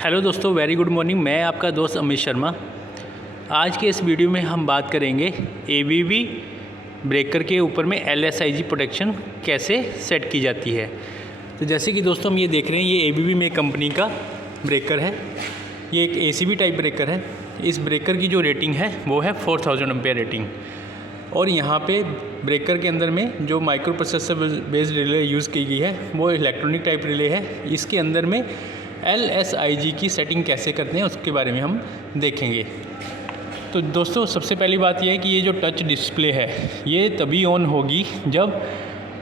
Hello दोस्तों, very good morning. मैं आपका दोस्त अमित शर्मा। आज के इस वीडियो में हम बात करेंगे एबीबी ब्रेकर के ऊपर में LSIG प्रोटेक्शन कैसे सेट की जाती है। तो जैसे कि दोस्तों हम ये देख रहे हैं, ये एबीबी में कंपनी का ब्रेकर है। ये एक ACB टाइप ब्रेकर है। इस ब्रेकर की जो रेटिंग है वो है 4000 एम्पेयर रेटिंग। और यहाँ पे ब्रेकर के अंदर में जो micro processor based relay use की गई है वो इलेक्ट्रॉनिक टाइप रिले है। इसके अंदर में LSIG की सेटिंग कैसे करते हैं उसके बारे में हम देखेंगे। तो दोस्तों सबसे पहली बात यह है कि ये जो टच डिस्प्ले है ये तभी ऑन होगी जब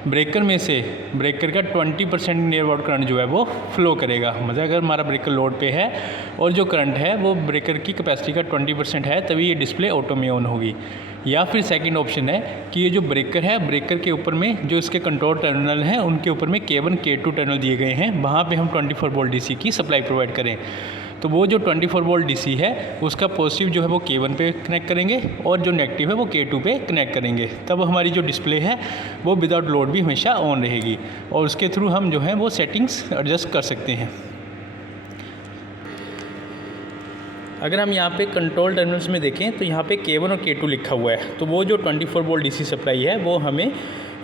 ब्रेकर में से ब्रेकर का 20% नियर अबाउट करंट जो है वो फ्लो करेगा। मतलब अगर हमारा ब्रेकर लोड पे है और जो करंट है वो ब्रेकर की कैपेसिटी का 20% है, तभी ये डिस्प्ले ऑटो में ऑन होगी। या फिर सेकंड ऑप्शन है कि ये जो ब्रेकर है, ब्रेकर के ऊपर में जो इसके कंट्रोल टर्मिनल हैं उनके ऊपर में K1 K2 टर्मिनल दिए गए हैं, वहाँ पे हम 24 वोल्ट DC की सप्लाई प्रोवाइड करें। तो वो जो 24 वोल्ट DC है उसका पॉजिटिव जो है वो K1 पे कनेक्ट करेंगे और जो नेगेटिव है वो K2 पे कनेक्ट करेंगे। तब हमारी जो डिस्प्ले है वो विदाउट लोड भी हमेशा ऑन रहेगी और उसके थ्रू हम जो है वो सेटिंग्स एडजस्ट कर सकते हैं। अगर हम यहाँ पे कंट्रोल टर्मिनल्स में देखें तो यहाँ पे K1 और K2 लिखा हुआ है। तो वो जो 24 वोल्ट DC सप्लाई है वो हमें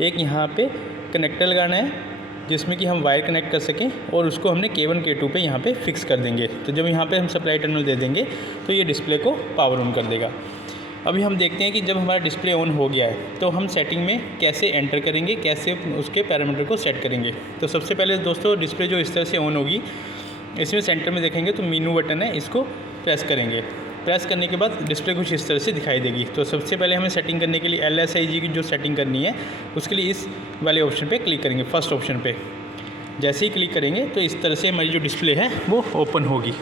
एक यहाँ पे कनेक्टर लगाना है जिसमें कि हम वायर कनेक्ट कर सकें और उसको हमने K1 K2 पे यहाँ पे फिक्स कर देंगे। तो जब यहाँ पे हम सप्लाई टर्मिनल दे देंगे तो ये डिस्प्ले को पावर ऑन कर देगा। अभी हम देखते हैं कि जब हमारा डिस्प्ले ऑन हो गया है तो हम सेटिंग में कैसे एंटर करेंगे, कैसे उसके पैरामीटर को सेट करेंगे। तो सबसे पहले दोस्तों डिस्प्ले जो इस तरह से ऑन होगी, इसमें सेंटर में देखेंगे तो मीनू बटन है, इसको प्रेस करेंगे। प्रेस करने के बाद डिस्प्ले कुछ इस तरह से दिखाई देगी। तो सबसे पहले हमें सेटिंग करने के लिए LSIG की जो सेटिंग करनी है उसके लिए इस वाले ऑप्शन पे क्लिक करेंगे, फर्स्ट ऑप्शन पे। जैसे ही क्लिक करेंगे तो इस तरह से हमारी जो डिस्प्ले है वो ओपन होगी।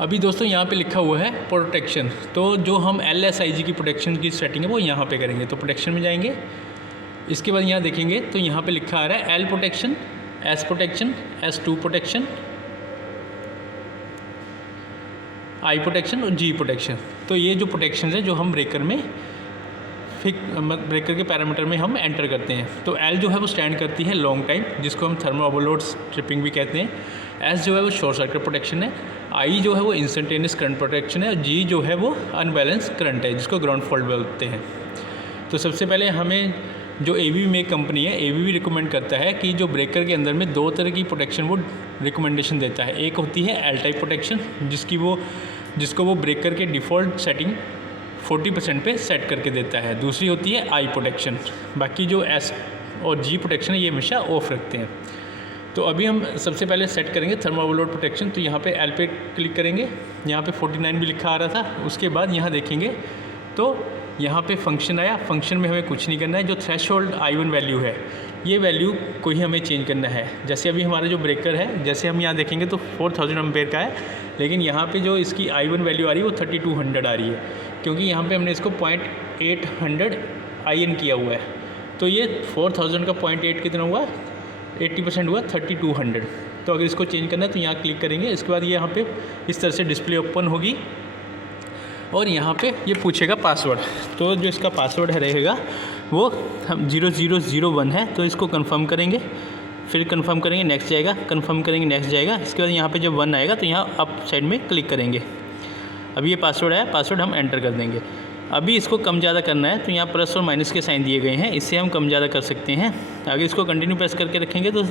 अभी दोस्तों यहाँ पे लिखा हुआ है प्रोटेक्शन, तो जो हम LSIG की प्रोटेक्शन की सेटिंग है वो यहाँ पे करेंगे। तो प्रोटेक्शन में जाएंगे, इसके बाद यहाँ देखेंगे तो यहाँ पे लिखा आ रहा है L protection, S protection, S2 protection, I protection और G प्रोटेक्शन। तो ये जो प्रोटेक्शन है जो हम ब्रेकर में ब्रेकर के पैरामीटर में हम एंटर करते हैं। तो L जो है वो स्टैंड करती है लॉन्ग टाइम, जिसको हम थर्मल ओवरलोड ट्रिपिंग भी कहते हैं। S जो है वो शॉर्ट सर्किट प्रोटेक्शन है। I जो है वो इंस्टेंटेनियस करंट प्रोटेक्शन है और G जो है वो अनबैलेंस करंट है, जिसको ग्राउंड फॉल्ट बोलते हैं। तो सबसे पहले हमें जो ABB में कंपनी है, ABB रिकमेंड करता है कि जो ब्रेकर के अंदर में दो तरह की प्रोटेक्शन वो रिकमेंडेशन देता है। एक होती है L टाइप प्रोटेक्शन जिसको वो ब्रेकर के डिफ़ॉल्ट सेटिंग 40% पे सेट करके देता है। दूसरी होती है I प्रोटेक्शन। बाकी जो S और G प्रोटेक्शन है ये हमेशा ऑफ रखते हैं। तो अभी हम सबसे पहले सेट करेंगे थर्मल ओवरलोड प्रोटेक्शन। तो यहाँ पे L पे क्लिक करेंगे, यहाँ पे 49 भी लिखा आ रहा था। उसके बाद यहाँ देखेंगे तो यहाँ पे फंक्शन आया। फंक्शन में हमें कुछ नहीं करना है। जो थ्रेशोल्ड I1 वैल्यू है ये वैल्यू को ही हमें चेंज करना है। जैसे अभी हमारा जो ब्रेकर है, जैसे हम यहाँ देखेंगे तो 4000 एम्पेयर का है, लेकिन यहाँ पे जो इसकी I1 वैल्यू आ रही है वो 3200 आ रही है, क्योंकि यहाँ पे हमने इसको 0.800 IN किया हुआ है। तो ये 4000 का 0.8 कितना हुआ, 80% हुआ 3200। तो अगर इसको चेंज करना है तो यहाँ क्लिक करेंगे। इसके बाद ये यहाँ पे इस तरह से डिस्प्ले ओपन होगी और यहाँ पे ये पूछेगा पासवर्ड। तो जो इसका पासवर्ड है रहेगा वो हम 0001 है। तो इसको कंफर्म करेंगे, फिर कंफर्म करेंगे, नेक्स्ट जाएगा, कंफर्म करेंगे, नेक्स्ट जाएगा। इसके बाद यहाँ पे जब 1 आएगा तो यहाँ अप साइड में क्लिक करेंगे। अभी ये पासवर्ड आया, पासवर्ड हम एंटर कर देंगे। अभी इसको कम ज़्यादा करना है तो यहाँ प्लस और माइनस के साइन दिए गए हैं, इससे हम कम ज़्यादा कर सकते हैं। अगर इसको कंटिन्यू प्रेस करके रखेंगे तो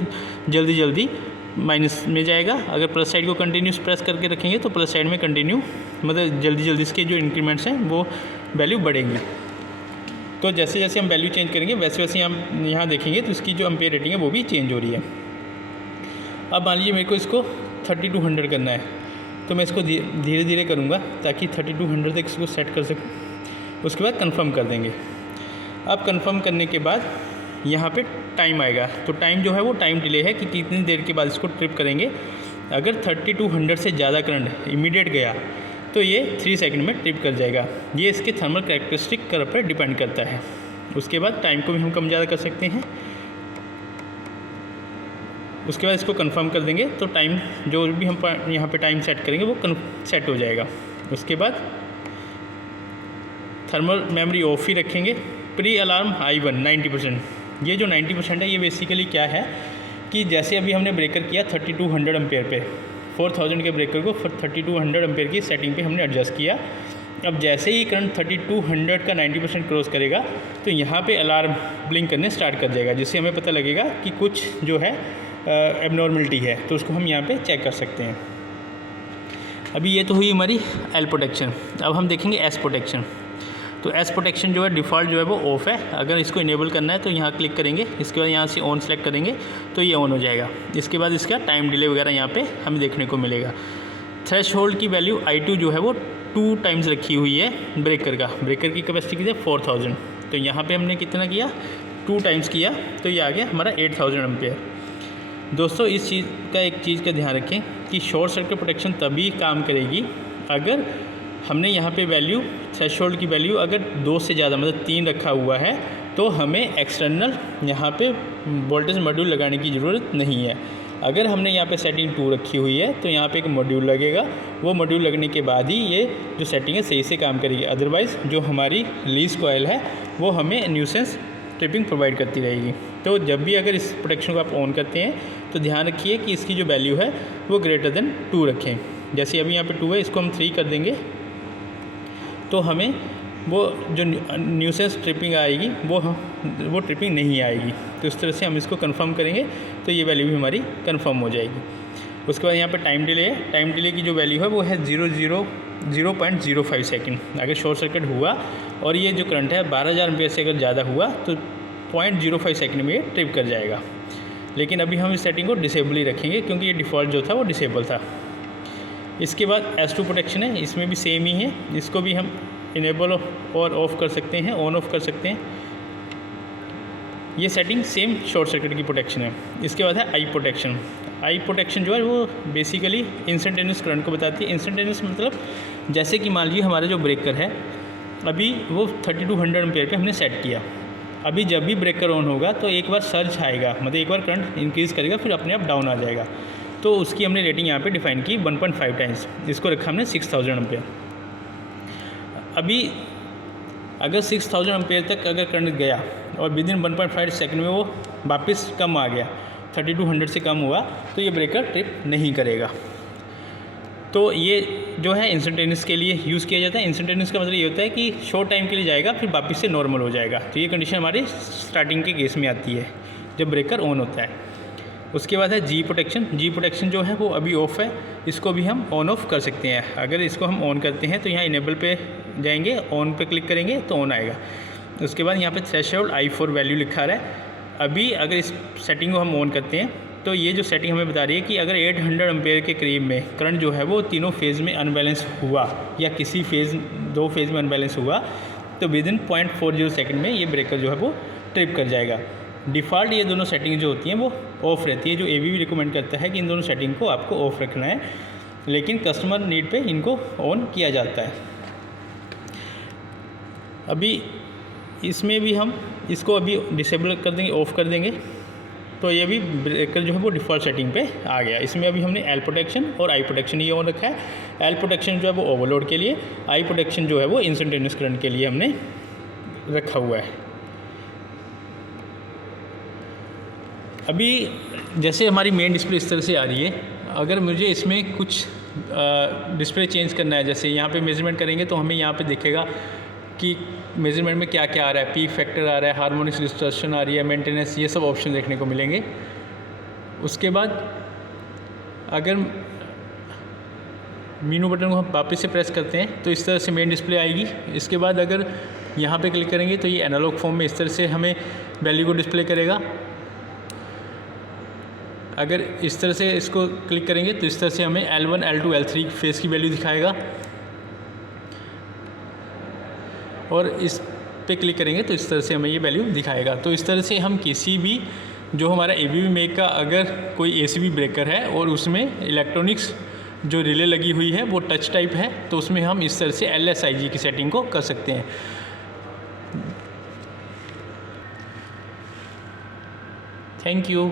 जल्दी माइनस में जाएगा। अगर प्लस साइड को कंटिन्यूस प्रेस करके रखेंगे तो प्लस साइड में कंटिन्यू, मतलब जल्दी इसके जो इंक्रीमेंट्स हैं वो वैल्यू बढ़ेंगी। तो जैसे जैसे हम वैल्यू चेंज करेंगे वैसे वैसे हम यहाँ देखेंगे तो इसकी जो एम्पेयर रेटिंग है वो भी चेंज हो रही है। अब मान लीजिए मेरे को इसको 3200 करना है, तो मैं इसको धीरे धीरे करूँगा ताकि 3200 तक इसको सेट कर सकूँ। उसके बाद कंफर्म कर देंगे। अब कंफर्म करने के बाद यहाँ पे टाइम आएगा। तो टाइम जो है वो टाइम डिले है कि कितनी देर के बाद इसको ट्रिप करेंगे। अगर 3200 से ज़्यादा करंट इमीडिएट गया तो ये 3 सेकंड में ट्रिप कर जाएगा। ये इसके थर्मल कैरेक्टरिस्टिक पर डिपेंड करता है। उसके बाद टाइम को भी हम कम ज़्यादा कर सकते हैं। उसके बाद इसको कंफर्म कर देंगे तो टाइम जो भी हम यहाँ पे टाइम सेट करेंगे वो सेट हो जाएगा। उसके बाद थर्मल मेमोरी ऑफ ही रखेंगे। Pre alarm I1 90%। ये जो 90% है ये बेसिकली क्या है कि जैसे अभी हमने ब्रेकर किया 3200 एम्पेयर पे, 4000 के ब्रेकर को 3200 एम्पेयर की सेटिंग पे हमने एडजस्ट किया। अब जैसे ही करंट 3200 का 90% क्रॉस करेगा तो यहाँ पे अलार्म ब्लिंक करने स्टार्ट कर जाएगा, जिससे हमें पता लगेगा कि कुछ जो है एबनॉर्मलिटी है, तो उसको हम यहाँ पे चेक कर सकते हैं। अभी ये तो हुई हमारी एल प्रोटेक्शन। अब हम देखेंगे एस प्रोटेक्शन। तो एस प्रोटेक्शन जो है डिफ़ॉल्ट जो है वो ऑफ़ है। अगर इसको इनेबल करना है तो यहाँ क्लिक करेंगे, इसके बाद यहाँ से ऑन सेलेक्ट करेंगे तो ये ऑन हो जाएगा। इसके बाद इसका टाइम डिले वगैरह यहाँ पे हमें देखने को मिलेगा। थ्रेश होल्ड की वैल्यू I2 जो है वो 2 टाइम्स रखी हुई है ब्रेकर का। ब्रेकर की कैपेसिटी कितनी है 4000, तो यहाँ पे हमने कितना किया 2 टाइम्स किया, तो ये आ गया हमारा 8000 एम्पेयर। दोस्तों इस चीज़ का एक चीज़ का ध्यान रखें कि शॉर्ट सर्किट प्रोटेक्शन तभी काम करेगी अगर हमने यहाँ पे वैल्यू थ्रेशोल्ड की वैल्यू अगर 2 से ज़्यादा मतलब 3 रखा हुआ है, तो हमें एक्सटर्नल यहाँ पे वोल्टेज मॉड्यूल लगाने की ज़रूरत नहीं है। अगर हमने यहाँ पे सेटिंग 2 रखी हुई है तो यहाँ पे एक मॉड्यूल लगेगा, वो मॉड्यूल लगने के बाद ही ये जो सेटिंग है सही से काम करेगी। अदरवाइज़ जो हमारी लीज कॉइल है वो हमें न्यूसेंस ट्रिपिंग प्रोवाइड करती रहेगी। तो जब भी अगर इस प्रोटेक्शन को आप ऑन करते हैं तो ध्यान रखिए कि इसकी जो वैल्यू है वो ग्रेटर देन 2 रखें। जैसे अभी यहाँ पे 2 है, इसको हम 3 कर देंगे तो हमें वो जो न्यूसेंस ट्रिपिंग आएगी वो ट्रिपिंग नहीं आएगी। तो इस तरह से हम इसको कंफर्म करेंगे तो ये वैल्यू भी हमारी कंफर्म हो जाएगी। उसके बाद यहाँ पे टाइम डिले है। टाइम डिले की जो वैल्यू है वो है 0.05 सेकंड। अगर शॉर्ट सर्किट हुआ और ये जो करंट है 12000 एम्पेयर से अगर ज़्यादा हुआ तो 0.05 सेकंड में ये ट्रिप कर जाएगा। लेकिन अभी हम इस सेटिंग को डिसेबल ही रखेंगे क्योंकि ये डिफ़ॉल्ट जो था वो डिसेबल था। इसके बाद S2 प्रोटेक्शन है, इसमें भी सेम ही है। इसको भी हम इनेबल और ऑफ़ कर सकते हैं, ऑन ऑफ कर सकते हैं। ये सेटिंग सेम शॉर्ट सर्किट की प्रोटेक्शन है। इसके बाद है आई प्रोटेक्शन। आई प्रोटेक्शन जो है वो बेसिकली इंस्टेंटेनियस करंट को बताती है। इंस्टेंटेनियस मतलब जैसे कि मान लीजिए हमारा जो ब्रेकर है अभी वो 3200 एम्पेयर पे हमने सेट किया। अभी जब भी ब्रेकर ऑन होगा तो एक बार सर्ज आएगा, मतलब एक बार करंट इंक्रीज़ करेगा फिर अपने आप डाउन आ जाएगा। तो उसकी हमने रेटिंग यहाँ पे डिफाइन की 1.5 टाइम्स। इसको रखा हमने 6000 एम्पेयर। अभी अगर 6000 एम्पेयर तक अगर करंट गया और विद इन 1.5 सेकंड में वो वापस कम आ गया, 3200 से कम हुआ, तो ये ब्रेकर ट्रिप नहीं करेगा। तो ये जो है इंस्टेंटेनियस के लिए यूज़ किया जाता है। इंस्टेंटेनियस का मतलब ये होता है कि शॉर्ट टाइम के लिए जाएगा फिर वापस से नॉर्मल हो जाएगा। तो ये कंडीशन हमारी स्टार्टिंग के केस में आती है जब ब्रेकर ऑन होता है। उसके बाद है जी प्रोटेक्शन। जी प्रोटेक्शन जो है वो अभी ऑफ़ है, इसको भी हम ऑन ऑफ कर सकते हैं। अगर इसको हम ऑन करते हैं तो यहाँ इनेबल पे जाएंगे, ऑन पे क्लिक करेंगे तो ऑन आएगा। उसके बाद यहाँ पे थ्रेशोल्ड I4 वैल्यू लिखा रहा है। अभी अगर इस सेटिंग को हम ऑन करते हैं तो ये जो सेटिंग हमें बता रही है कि अगर 800 एम्पेयर के करीब में करंट जो है वो तीनों फेज़ में अनबैलेंस हुआ या किसी फेज़ 2 फेज़ में अनबैलेंस हुआ तो विद इन 0.40 सेकंड में ये ब्रेकर जो है वो ट्रिप कर जाएगा। डिफ़ॉल्ट ये दोनों सेटिंग जो होती हैं वो ऑफ़ रहती है। जो ABB रिकमेंड करता है कि इन दोनों सेटिंग को आपको ऑफ़ रखना है, लेकिन कस्टमर नीड पे इनको ऑन किया जाता है। अभी इसमें भी हम इसको अभी डिसेबल कर देंगे, ऑफ़ कर देंगे, तो ये भी ब्रेकर जो है वो डिफ़ॉल्ट सेटिंग पे आ गया। इसमें अभी हमने एल प्रोटेक्शन और आई प्रोटेक्शन ये ऑन रखा है। एल प्रोटेक्शन जो है वो ओवरलोड के लिए, आई प्रोटेक्शन जो है वो इंस्टेंटेनियस करंट के लिए हमने रखा हुआ है। अभी जैसे हमारी मेन डिस्प्ले इस तरह से आ रही है, अगर मुझे इसमें कुछ डिस्प्ले चेंज करना है, जैसे यहाँ पे मेजरमेंट करेंगे तो हमें यहाँ पे दिखेगा कि मेजरमेंट में क्या क्या आ रहा है, पीक फैक्टर आ रहा है, हार्मोनिक्स डिस्टॉर्शन आ रही है, मेंटेनेंस, ये सब ऑप्शन देखने को मिलेंगे। उसके बाद अगर मीनू बटन को हम वापस से प्रेस करते हैं तो इस तरह से मेन डिस्प्ले आएगी। इसके बाद अगर यहाँ पे क्लिक करेंगे तो ये एनालॉग फॉर्म में इस तरह से हमें वैल्यू को डिस्प्ले करेगा। अगर इस तरह से इसको क्लिक करेंगे तो इस तरह से हमें L1, L2, L3 फेज़ की वैल्यू दिखाएगा, और इस पे क्लिक करेंगे तो इस तरह से हमें ये वैल्यू दिखाएगा। तो इस तरह से हम किसी भी जो हमारा ABB मेक का अगर कोई ACB ब्रेकर है और उसमें इलेक्ट्रॉनिक्स जो रिले लगी हुई है वो टच टाइप है, तो उसमें हम इस तरह से LSIG की सेटिंग को कर सकते हैं। Thank you.